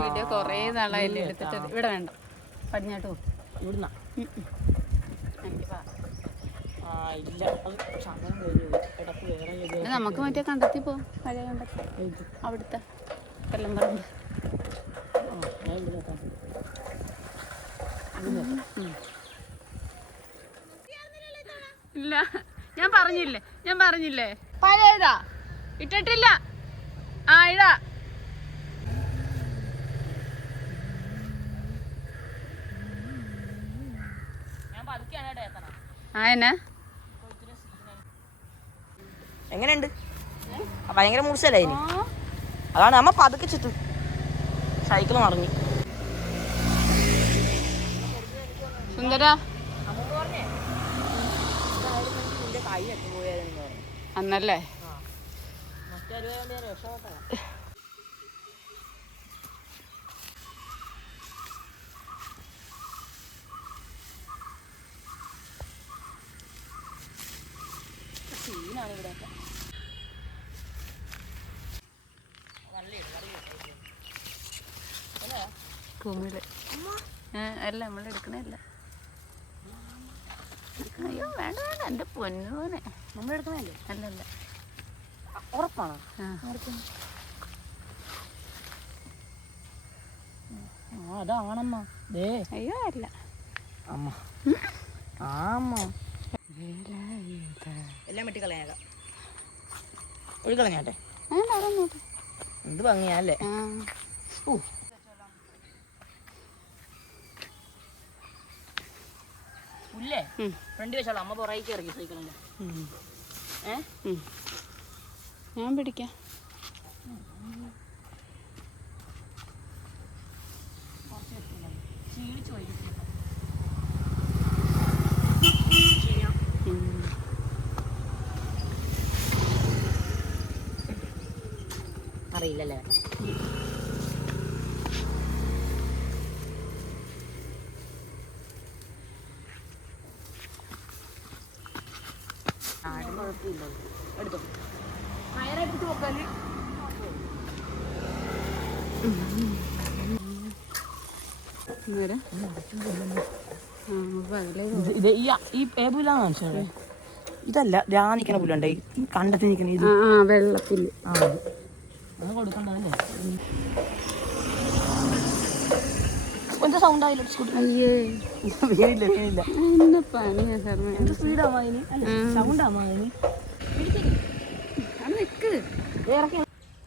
Video കുറേ നാളായില്ലേ എടുത്തിട്ട്. ഇവിടെ വേണ്ട, പടിഞ്ഞാട്ട് പോകും. ഇവിടുന്ന നമുക്ക് മറ്റേ കണ്ടെത്തി പോവും, പഴയ കണ്ടെത്തി അവിടുത്തെ കല്ലമ്പറമ്പ്. ഇല്ല, ഞാൻ പറഞ്ഞില്ലേ പഴയതാ, ഇട്ടിട്ടില്ല. ആ ഇടാ. എങ്ങനെയുണ്ട്? ഭയങ്കര മൂർച്ചല്ലേ ഇനി, അതാണ് നമ്മ പതുക്കെ ചുറ്റും സൈക്കിൾ മറിഞ്ഞു. സുന്ദര അന്നല്ലേ സീനാണ് ഇവിടെയൊക്കെ. ഭൂമിയില് അല്ല നമ്മളെടുക്കണല്ല. അയ്യോ വേണ്ട വേണ്ട, എൻ്റെ പൊന്നോനെ നമ്മളെടുക്കണല്ലേ? അല്ലല്ല. ഉറപ്പാണോ? അതാണമ്മ. അയ്യോ അല്ല അമ്മ. ആമ്മ എല്ലാം വെട്ടിക്കളയാകാം. ഒഴിക്കളഞ്ഞാട്ടെ, എന്ത് ഭംഗിയാല്ലേ. പുല്ലേ ഫ്രണ്ട് വെച്ചോളാം, അമ്മ പുറകേക്ക് ഇറങ്ങി സൈക്കിളിന്റെ. ഞാൻ പിടിക്കാം. അറിയില്ലല്ലേ? കുഴപ്പമില്ല, എടുത്തോ. കയറെടുത്ത് നോക്കാല് ഈ പേബുലാന്ന് മനസ്സിലായി. ഇതല്ല, നിൽക്കുന്ന പുല്ലുണ്ട്, കണ്ടെത്തി നിൽക്കുന്ന ഇത് വെള്ളപ്പുല്ല്. അത് കൊടുക്കണ്ടല്ലേ? എന്താ സൗണ്ട് ആയില്ല? വീണില്ല വീണില്ല. എന്ത് സ്പീഡാമാ അതിന്, സൗണ്ടാമാ അതിന്.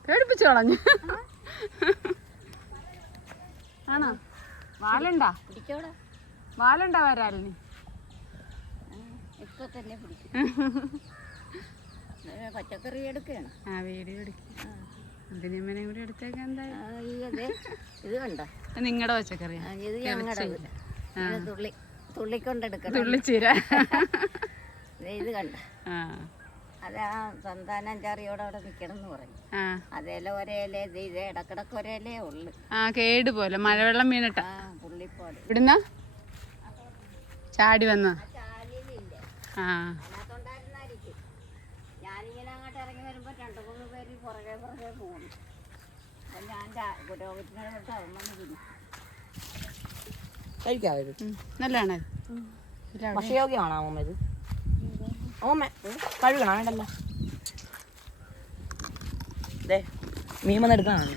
പേടിപ്പിച്ചു കളഞ്ഞു. ആണോ? വാലുണ്ടാ? വാലുണ്ടാ വരാലിന്? ഇപ്പൊ തന്നെ പിടിക്കും. പച്ചക്കറി എടുക്കുകയാണ്. വീഡിയോ എടുക്കും. അതിനെ കൂടി എടുത്തേക്ക്. എന്തായാലും ഇത് കണ്ട നിങ്ങളുടെ പച്ചക്കറി, ഇത് ഞങ്ങളുടെ തുള്ളിക്കൊണ്ടെടുക്കണം. തുള്ളിച്ചീര. ഇത് കണ്ട, അത് ആ സന്താനഞ്ചാറിയോടെ അവിടെ നിക്കണം എന്ന് പറഞ്ഞു. അതേല ഒരേലേ, ഇത് ഇടക്കിടക്ക് ഒരേലേ ഉള്ളു. കേട് പോലെ മഴവെള്ളം വീണിട്ട പുള്ളിപ്പോട്. ഇവിടുന്ന ചാടി വന്ന. ഞാനിങ്ങനെ അങ്ങോട്ട് ഇറങ്ങി വരുമ്പോ 2-3 പേര് പുറകെ പോകുന്നു. അപ്പൊ ഞാൻ പുരോഗത്തിനെ തൊട്ട് അമ്മന്ന് തിന്നു. നല്ലതാണ്. ഭക്ഷ്യയോഗ്യമാണോ അമ്മ ഇത്? അമ്മ കഴുകണം വേണ്ടല്ലോ. അതെ, മീൻ വന്നെടുക്കാനാണ്.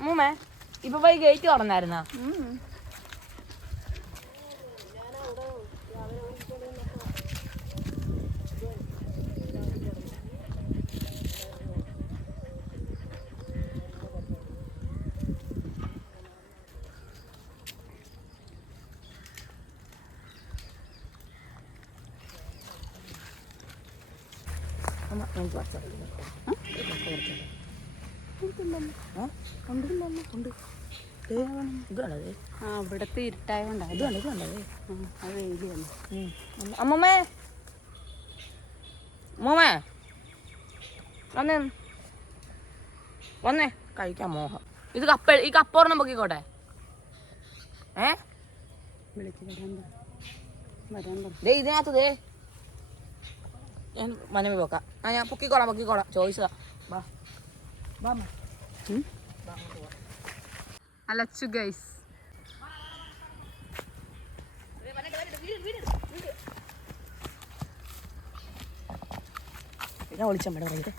അമ്മൂമ്മേ ഇപ്പൊ പോയി ഗേറ്റ് തുറന്നായിരുന്ന? ഇവിടത്തെ ഇരുട്ടായോണ്ടാ. അമ്മമ്മേ അമ്മമ്മേ വന്നേ വന്നേ കഴിക്കാൻ മോഹം. ഈ കപ്പോർണം പൊക്കിക്കോട്ടെ. ദേ ഇതിനകത്ത് ദേ ഞാൻ മനമി പോക്കാം. ഞാൻ പൊക്കിക്കോളാം ചോദിച്ചതാ. വാ വാ അലച്ചു ഗൈസ്. പിന്നെ വിളിച്ചാൽ മേഡം പറയട്ടെ.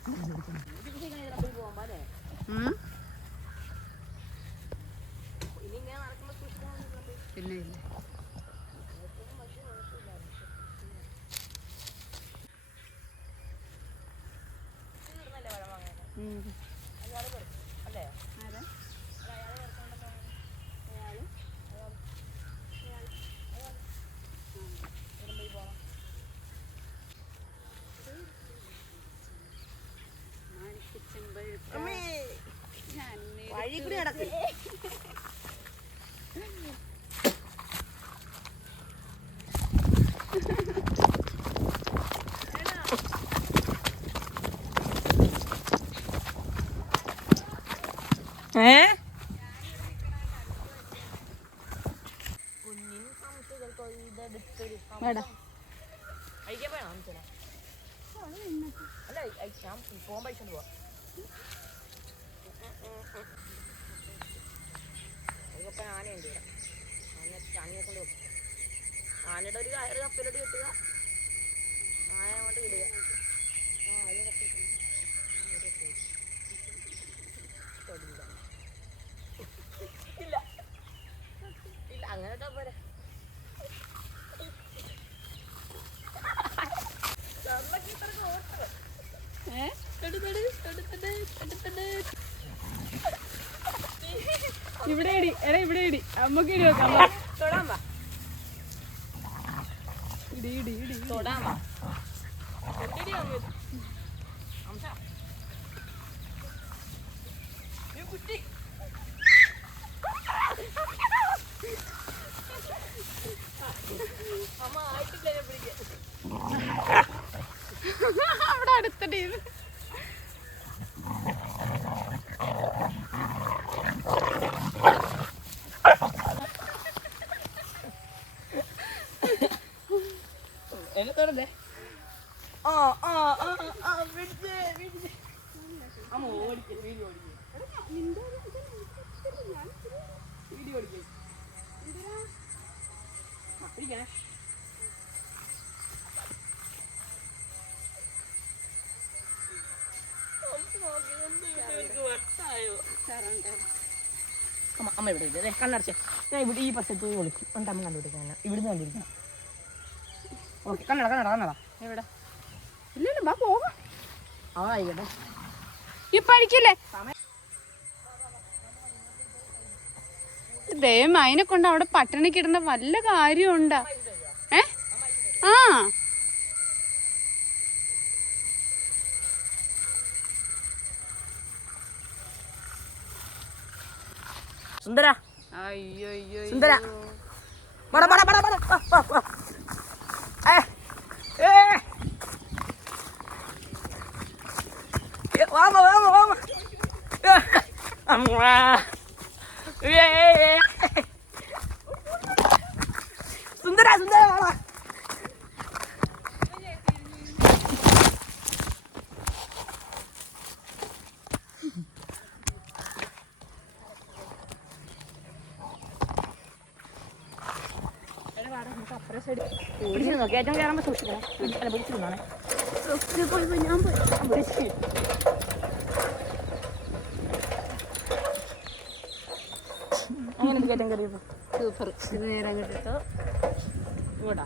പിന്നെ ഇല്ല വഴി കൂടി നടക്കും. ആനയുടെ ഒരു കപ്പിലോട്ട് കെട്ടുക, ആന അങ്ങോട്ട് വിടുക. ഇല്ല ഇല്ല അങ്ങനെ പോരെ. ഇവിടെ ഇടി, എടാ ഇവിടെ ഇടി, അമ്മക്ക് ഇടി വെക്കാം. തൊടാൻ വാ, ഇടി ഇടി ഇടി തൊടാൻ വാ. കുട്ടി അമ്മ ആയിട്ടില്ല പിടിക്കാൻ. അവിടെ അടുത്ത ടീം. എന്നെ തൊടല്ലേ. അമ്മ ഓടിക്കേ, വീഡിയോ ഓടിക്കേ, വീഡിയോ ഓടിക്കേ. ഇരിക്കണേ. അമ്മ ഇവിടെ ഇല്ലേ, കണ്ണടച്ചേ. ഞാൻ ഇവിടെ ഈ പശത്ത് വിളിക്കും. എന്നിട്ട് അമ്മ കണ്ടുപിടിക്കാൻ ഇവിടുന്ന് കണ്ടിരിക്കണം. ഓക്കെ, കണ്ണട എവിടെ? ഇല്ലല്ലോ, വാ പോകാം. ആയിക്കോട്ടെ. ഇപ്പൊ അടിക്കില്ലേ? ദൈവം അതിനെ കൊണ്ട് അവിടെ പട്ടിണിക്കിടേണ്ട വല്ല കാര്യമുണ്ടാ? ആ സുന്ദര, അയ്യോ അയ്യോ സുന്ദര, സുന്ദര സുന്ദര ഏറ്റവും കയറുമ്പോ സൂക്ഷിക്കണം. പിടിച്ചിരുന്നാണേ. അങ്ങനെ കയറ്റം കയറിയപ്പോ സൂപ്പർ. ഇത് നേരെ അങ്ങോട്ട് ഇട്ടോ. ഇങ്ങോട്ടാ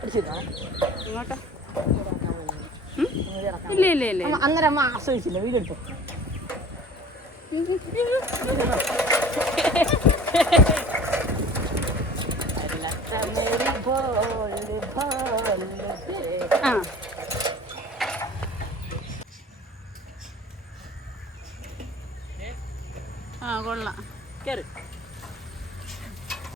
പിടിച്ചിരുന്നാണേ. ഇങ്ങോട്ടാ. ഇല്ല ഇല്ല ഇല്ല. അന്നേരം അമ്മ ആസ്വദിച്ചില്ല, വീഡിയോ എടുത്തു. ആ